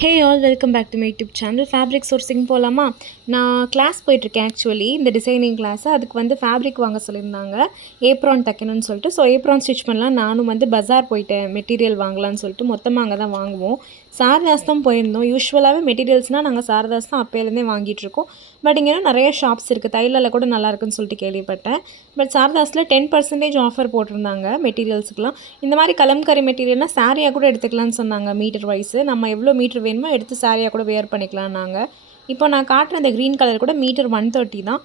Hey all welcome back to my YouTube channel. Fabric sourcing போகலாமா? நான் class போயிட்டுருக்கேன் actually இந்த டிசைனிங் கிளாஸு. அதுக்கு வந்து ஃபேப்ரிக் வாங்க சொல்லியிருந்தாங்க, ஏப்ரான் தைக்கணும்னு சொல்லிட்டு. ஸோ ஏப்ரான் ஸ்டிச் பண்ணலாம். நானும் வந்து பஜார் போயிட்டேன் மெட்டீரியல் வாங்கலான்னு சொல்லிட்டு. மொத்தமாக அங்கே தான் வாங்குவோம். சாரதாஸ் தான் போயிருந்தோம். யூஸ்வலாகவே மெட்டீரியல்ஸ்னால் நாங்கள் சாரதாஸ் தான் அப்போலேருந்தே வாங்கிட்டுருக்கோம். பட் இங்கே நிறைய ஷாப்ஸ் இருக்குது. தைலாவில் கூட நல்லா இருக்குன்னு சொல்லிட்டு கேள்விப்பட்டேன். பட் சாரதாஸில் 10% ஆஃபர் போட்டிருந்தாங்க மெட்டீரியல்ஸுக்கெலாம். இந்த மாதிரி கலம்கரி மெட்டீரியல்னால் சாரியாக கூட எடுத்துக்கலாம்னு சொன்னாங்க. மீட்டர் வைஸு நம்ம எவ்வளோ மீட்டர் வேணுமோ எடுத்து சாரியாக கூட வேர் பண்ணிக்கலாம். நாங்கள் இப்போ நான் காட்டுற இந்த க்ரீன் கலர் கூட மீட்டர் 130 தான்.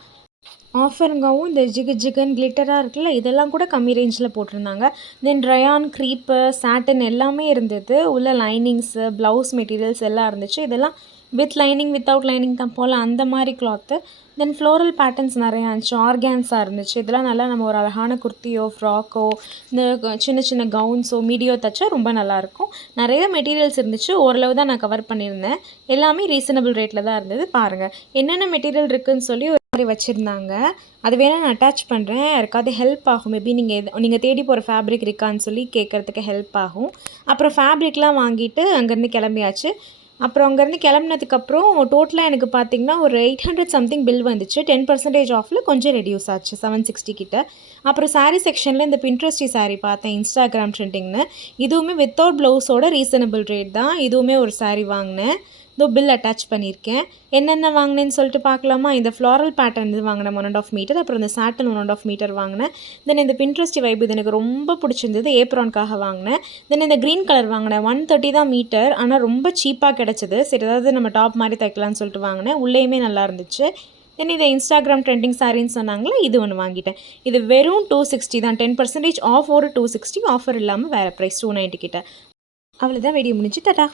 ஆஃபருங்கவும் இந்த ஜிகு ஜிகன் கிளிட்டராக இருக்குல்ல, இதெல்லாம் கூட கம்மி ரேஞ்சில் போட்டிருந்தாங்க. தென் ரயான், க்ரீப்பு, சாட்டன் எல்லாமே இருந்தது. உள்ள லைனிங்ஸு, ப்ளவுஸ் மெட்டீரியல்ஸ் எல்லாம் இருந்துச்சு. இதெல்லாம் வித் லைனிங் வித்தவுட் லைனிங் தான் போல் அந்த மாதிரி கிளாத்து. தென் ஃப்ளோரல் பேட்டர்ன்ஸ் நிறையா இருந்துச்சு. ஆர்கான்ஸாக இருந்துச்சு. இதெல்லாம் நல்லா நம்ம ஒரு அழகான குர்த்தியோ ஃப்ராக்கோ இந்த சின்ன சின்ன கவுன்ஸோ மீடியோ தைச்சா ரொம்ப நல்லாயிருக்கும். நிறைய மெட்டீரியல்ஸ் இருந்துச்சு. ஓரளவு தான் நான் கவர் பண்ணியிருந்தேன். எல்லாமே ரீசனபிள் ரேட்டில் தான் இருந்தது. பாருங்கள் என்னென்ன மெட்டீரியல் இருக்குதுன்னு சொல்லி ஒரு மாதிரி வச்சுருந்தாங்க. அது வேணால் நான் அட்டாச் பண்ணுறேன். யாருக்காவது ஹெல்ப் ஆகும். மேபி நீங்கள் தேடி போகிற ஃபேப்ரிக் இருக்கான்னு சொல்லி கேட்குறதுக்கு ஹெல்ப் ஆகும். அப்புறம் ஃபேப்ரிக்லாம் வாங்கிட்டு அங்கேருந்து கிளம்பியாச்சு. அப்புறம் அங்கேருந்து கிளம்புனதுக்கப்புறம் டோட்டலாக எனக்கு பார்த்திங்கன்னா ஒரு 800 சம்திங் பில் வந்துச்சு. 10% ஆஃபில் கொஞ்சம் ரெடியூஸ் ஆச்சு, 760 கிட்ட. அப்புறம் சாரீ செக்ஷனில் இந்த பின்ட்ரெஸ்டி சாரீ பார்த்தேன், இன்ஸ்டாகிராம் ட்ரெண்டிங்னு. இதுவுமே வித்தவுட் ப்ளவுஸோட ரீசனபிள் ரேட் தான். இதுவுமே ஒரு சாரீ வாங்கினேன். இதோ பில் அட்டாச் பண்ணியிருக்கேன். என்னென்ன வாங்கினேன்னு சொல்லிட்டு பார்க்கலாமா? இந்த ஃப்ளாரல் பேட்டர்ன் இது வாங்கினேன் 1.5 மீட்டர். அப்புறம் இந்த சாட்டன் 1.5 மீட்டர் வாங்கினேன். தென் இந்த பின்ட்ரெஸ்டி வைப் இது எனக்கு ரொம்ப பிடிச்சிருந்தது, ஏப்ரான்காக வாங்கினேன். தென் இந்த க்ரீன் கலர் வாங்கினேன். 130 தான் மீட்டர், ஆனால் ரொம்ப சீப்பாக கிடச்சிது. சரி ஏதாவது நம்ம டாப் மாதிரி தைக்கலான்னு சொல்லிட்டு வாங்கினேன். உள்ளேயுமே நல்லா இருந்துச்சு. தென் இதை இன்ஸ்டாகிராம் ட்ரெண்டிங் சாரின்னு சொன்னாங்களே, இது ஒன்று வாங்கிட்டேன். இது வெறும் 260 தான். 10% ஆஃப் ஒரு 260, ஆஃபர் இல்லாமல் வேறு ப்ரைஸ் 290 கிட்ட. அவ்வளோதான், வீடியோ முடிஞ்சு. டாடா.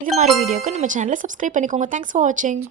இது மாதிரி வீடியோக்கு நம்ம சேனலை சப்ஸ்கிரைப் பண்ணிக்கோங்க. தேங்க்ஸ் ஃபார் வாட்சிங்.